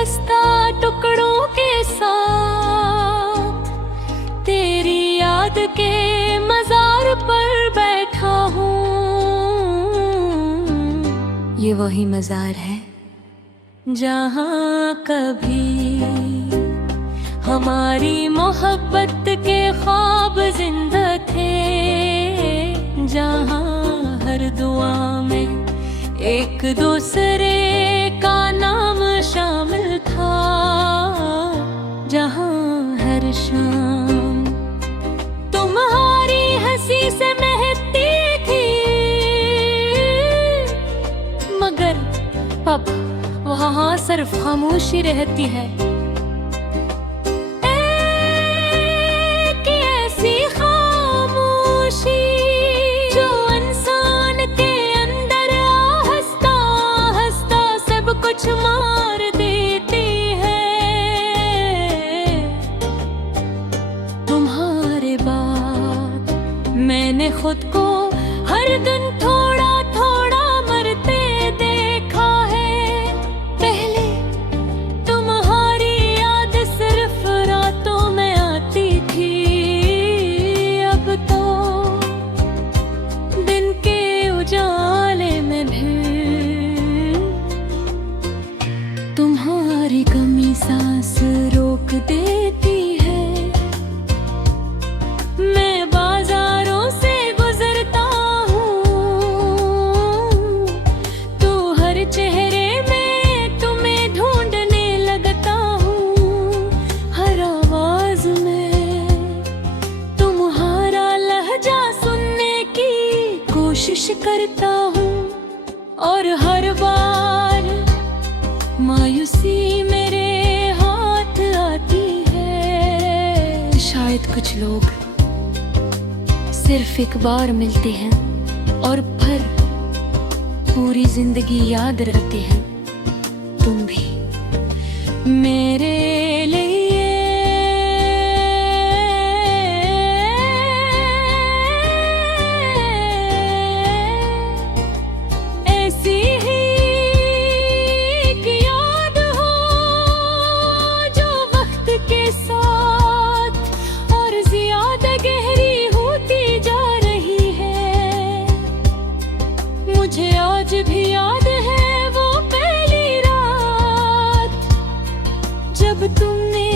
खस्ता टुकड़ों के साथ तेरी याद के मजार पर बैठा हूँ। ये वही मजार है जहाँ कभी हमारी मोहब्बत के ख्वाब जिंदा थे, जहाँ हर दुआ में एक दूसरे का नाम शामिल था, जहाँ हर शाम तुम्हारी हंसी से महकती थी, मगर अब वहाँ सिर्फ खामोशी रहती है। एक ऐसी खामोशी जो इंसान के अंदर हंसता हंसता सब कुछ मार देती है। तुम्हारे बाद मैंने खुद को हर दिन थोड़ा थोड़ा मरते देखा है। पहले तुम्हारी याद सिर्फ रातों में आती थी, अब तो दिन के उजाले में भी तुम्हारी कमी सांस रोक देती है। मैं बाजारों से गुजरता हूँ, तू हर चेहरे में तुम्हें ढूंढने लगता हूँ, हर आवाज में तुम्हारा लहजा सुनने की कोशिश करता हूँ, और हर बार मायूसी मेरे हाथ आती है। शायद कुछ लोग सिर्फ एक बार मिलते हैं और फिर पूरी जिंदगी याद रहते हैं। तुम भी मेरे लिए ऐसी ही एक याद हो जो वक्त के साथ और ज्यादा गहरी होती जा रही है। मुझे आज भी याद है वो पहली रात जब तुमने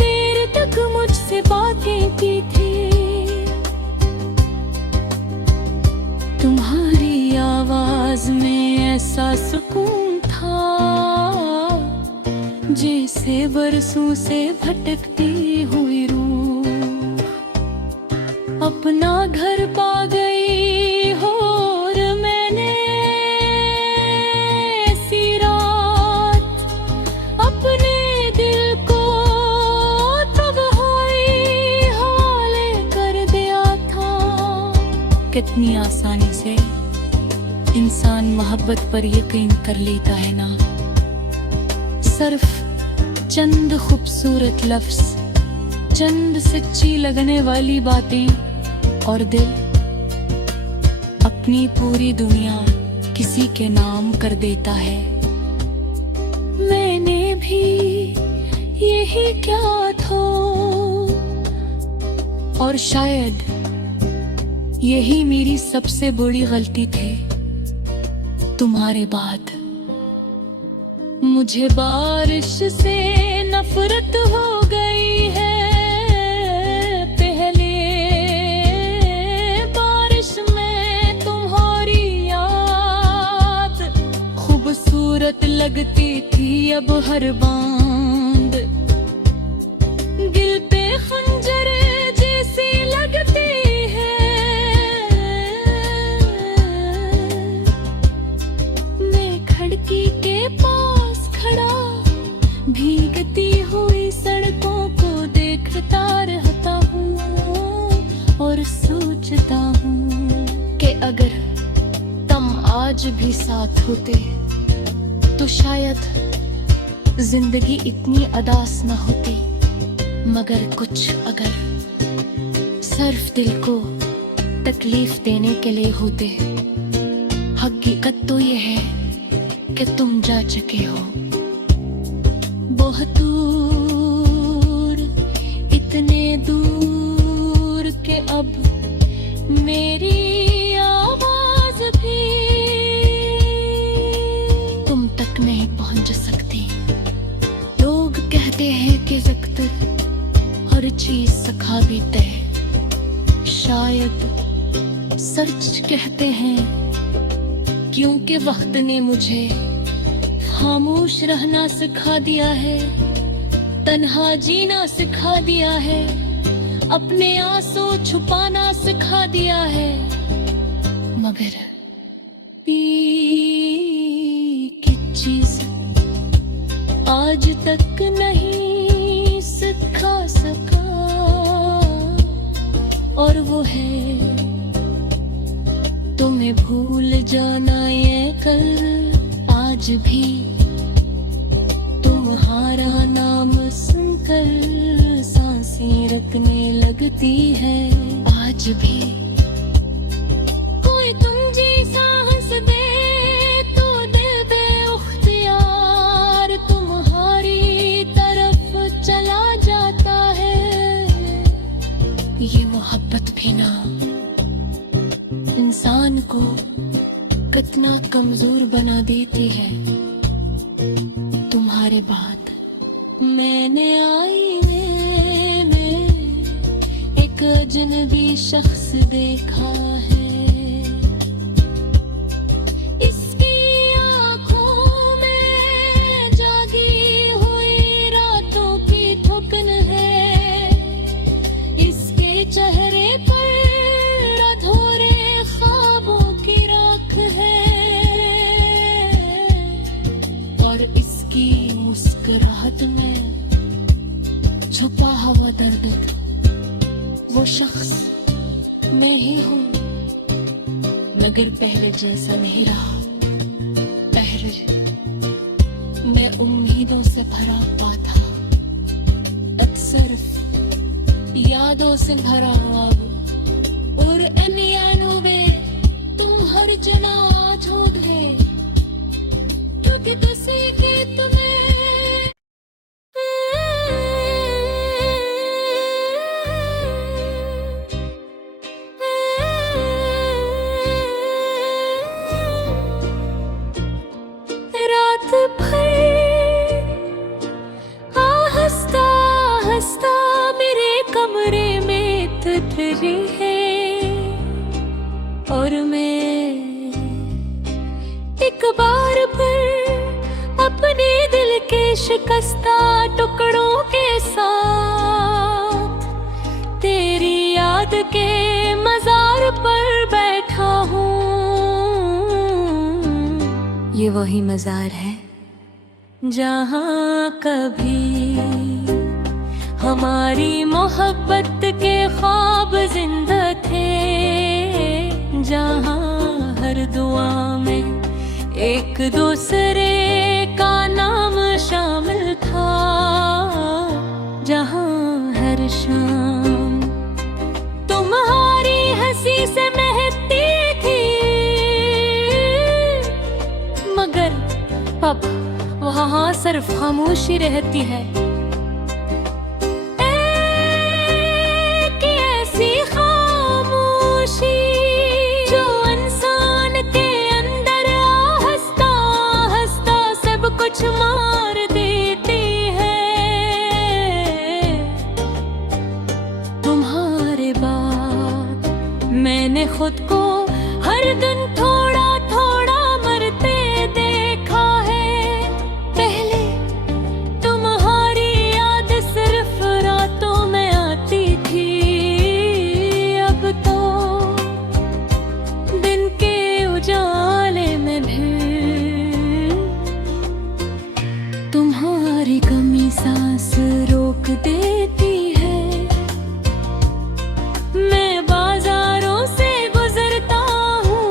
देर तक मुझसे बातें की थी। तुम्हारी आवाज में ऐसा सुकून था जैसे बरसों से भटकती हुई रूह अपना घर पा गई हो। और मैंने ऐसी रात अपने दिल को तन्हाई हवाले कर दिया था। कितनी आसानी से इंसान मोहब्बत पर यकीन कर लेता है ना। सिर्फ चंद खूबसूरत लफ्ज, चंद सच्ची लगने वाली बातें, और दिल अपनी पूरी दुनिया किसी के नाम कर देता है। मैंने भी यही क्या था, और शायद यही मेरी सबसे बड़ी गलती थी। तुम्हारे बाद मुझे बारिश से नफरत हो गई है। पहले बारिश में तुम्हारी याद खूबसूरत लगती थी, अब हर बांद दिल पे खंजर जैसी लगती है। मैं खिड़की के पास खड़ा भीगती हुई सड़कों को देखता रहता हूँ और सोचता हूँ कि अगर तुम आज भी साथ होते तो शायद जिंदगी इतनी अदास न होती। मगर कुछ अगर सिर्फ दिल को तकलीफ देने के लिए होते। हकीकत तो ये है कि तुम जा चुके हो। दूर, इतने दूर के अब मेरी आवाज भी तुम तक नहीं पहुंच सकती। लोग कहते हैं कि वक्त हर चीज सखा भी तय, शायद सच कहते हैं, क्योंकि वक्त ने मुझे खामोश रहना सिखा दिया है, तन्हा जीना सिखा दिया है, अपने आंसू छुपाना सिखा दिया है, मगर पी की चीज आज तक नहीं सिखा सका, और वो है तुम्हें भूल जाना। ये कल आज भी तुम्हारा नाम सुनकर सांसें रुकने लगती है। आज भी कोई तुम जैसा हंस दे तो दिल बेख्तियार तुम्हारी तरफ चला जाता है। ये मोहब्बत भी ना इंसान को कितना कमजोर बना देती है। तुम्हारे बाद मैंने आईने में एक अजनबी शख्स देखा है, इसकी आंखों में जागी हुई रातों की ठुकन है, इसके चेहरे पर अधूरे ख्वाबों की राख है, और इसकी मुस्कुराहट में छुपा हुआ दर्द। वो शख्स मैं ही हूँ, मगर पहले जैसा नहीं रहा। पहले मैं उम्मीदों से भरा हुआ था, अब सिर्फ यादों से भरा हुआ। और इन यादों में तुम हर जना झूठ है, क्योंकि तुझसे कि तुम्हें रात भर हंसता हंसता मेरे कमरे में तितली है, और मैं एक बार फिर अपने दिल के शिकस्ता टुकड़ों के साथ तेरी याद के मजार पर बैठा हूँ। ये वही मजार है जहाँ कभी हमारी मोहब्बत के ख्वाब जिंदा थे, जहाँ हर दुआ में एक दूसरे का नाम शामिल था, जहाँ हर शाम तुम्हारी हंसी से महकती थी, मगर अब वहाँ सिर्फ खामोशी रहती है। एक ऐसी खामोशी जो इंसान के अंदर हंसता हंसता सब कुछ मार देती है। तुम्हारे बाद मैंने खुद को हर दिन थोड़ा थोड़ा मरते देखा है। पहले तुम्हारी याद सिर्फ रातों में आती थी, अब तो दिन के उजाले में भी तुम्हारी कमी सांस रोक देती है। मैं बाजारों से गुजरता हूँ,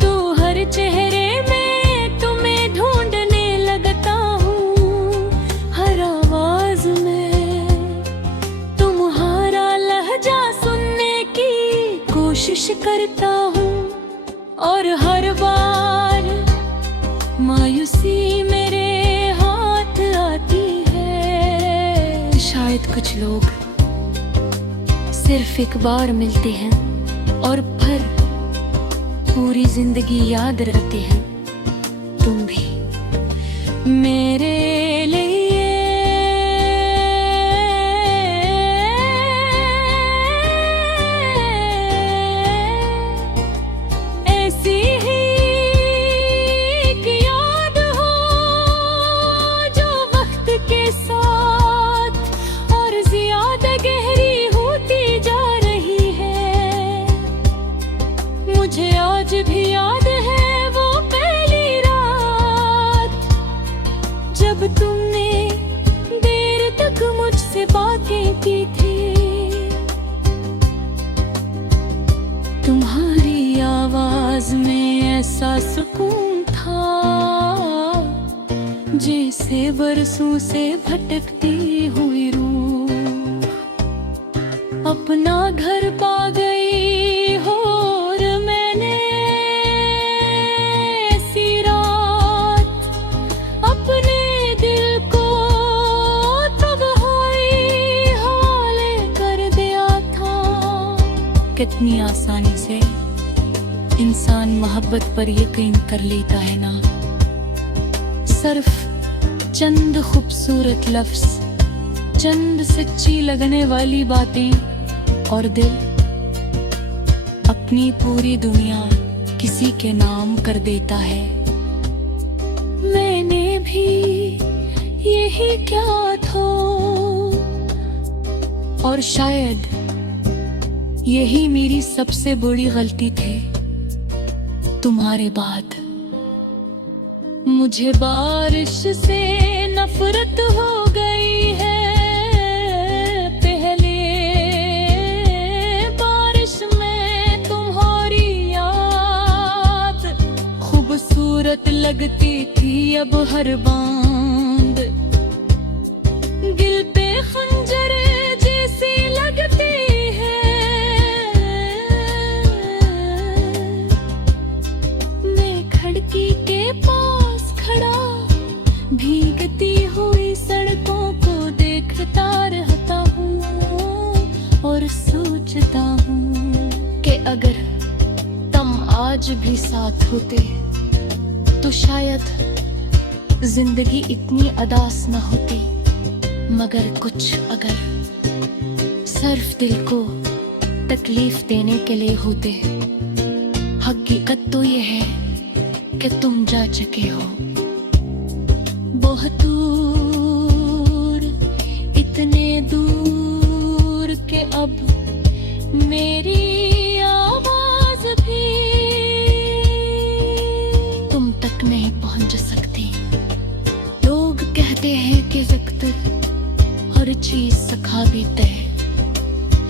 तो हर चेहरे में तुम्हें ढूंढने लगता हूँ, हर आवाज में तुम्हारा लहजा सुनने की कोशिश करता हूँ, और हर बार मायूसी मेरे शायद कुछ लोग सिर्फ एक बार मिलते हैं और फिर पूरी जिंदगी याद रखते हैं। तुम भी मेरे लिए ऐसी ही एक याद हो जो वक्त के साथ और ज्यादा गहरी होती जा रही है। मुझे आज भी याद है वो पहली रात जब तुमने देर तक मुझसे बातें की थी। तुम्हारी आवाज में ऐसा सुकून था जैसे बरसों से भटकती हुई रूह अपना घर पा गई हो। और मैंने ऐसी रात अपने दिल को तन्हाई हवाले कर दिया था। कितनी आसानी से इंसान मोहब्बत पर यकीन कर लेता है ना। सिर्फ चंद खूबसूरत लफ्ज, चंद सच्ची लगने वाली बातें और दिल अपनी पूरी दुनिया किसी के नाम कर देता है। मैंने भी यही क्या था और शायद यही मेरी सबसे बड़ी गलती थी। तुम्हारे बाद मुझे बारिश से नफरत हो गई है। पहले बारिश में तुम्हारी याद खूबसूरत लगती थी, अब हर बांद दिल पे खंजर जैसी लगती है। मैं खिड़की के पास खड़ा भीगती हुई सड़कों को देखता रहता हूँ और सोचता हूँ कि अगर तुम आज भी साथ होते तो शायद जिंदगी इतनी अदास न होती। मगर कुछ अगर सिर्फ दिल को तकलीफ देने के लिए होते। हकीकत तो ये है कि तुम जा चुके हो बहुत दूर, इतने दूर के अब मेरी आवाज भी तुम तक नहीं पहुंच सकती। लोग कहते हैं कि वक्त हर चीज सिखा देता है।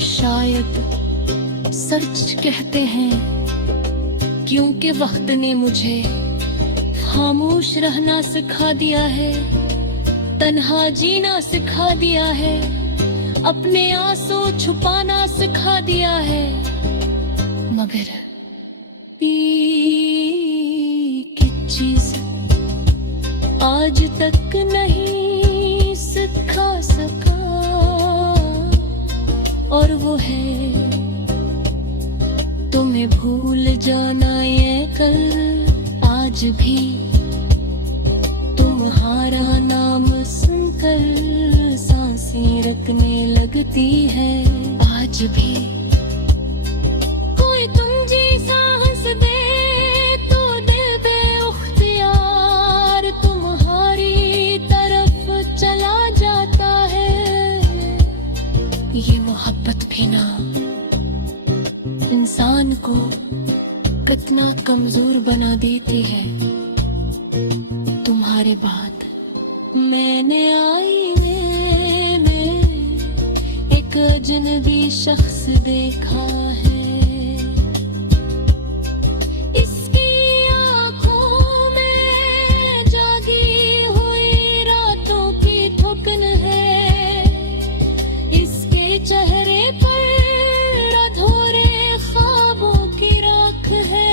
शायद सच कहते हैं क्योंकि वक्त ने मुझे खामोश रहना सिखा दिया है, तन्हा जीना सिखा दिया है, अपने आंसू छुपाना सिखा दिया है। मगर की चीज आज तक नहीं सिखा सका और वो है तुम्हें भूल जाना। ये कल आज भी तुम्हारा नाम सुनकर सांसें रुकने लगती है। आज भी कोई तुम जैसा हंस दे तो दिल बेख्तियार तुम्हारी तरफ चला जाता है। ये मोहब्बत भी ना इंसान को कितना कमजोर बना देती है। तुम्हारे बाद मैंने आईने में एक अजनबी शख्स देखा है। इसकी आंखों में जागी हुई रातों की ठुकन है। इसके चेहरे पर अधूरे ख्वाबों की राख है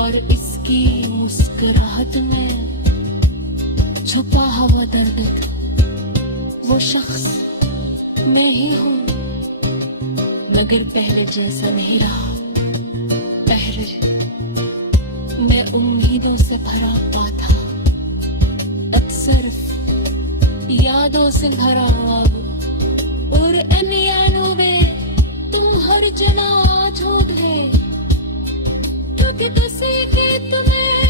और इसकी मुस्कुराहट में छुपा हुआ दर्द वो शख्स मैं ही हूँ, मगर पहले जैसा नहीं रहा। पहले मैं उम्मीदों से भरा हुआ था, अब सिर्फ यादों से भरा हुआ हूँ। और इन यादों में तुम हर जना झूठ है, क्योंकि किसी की तुम्हें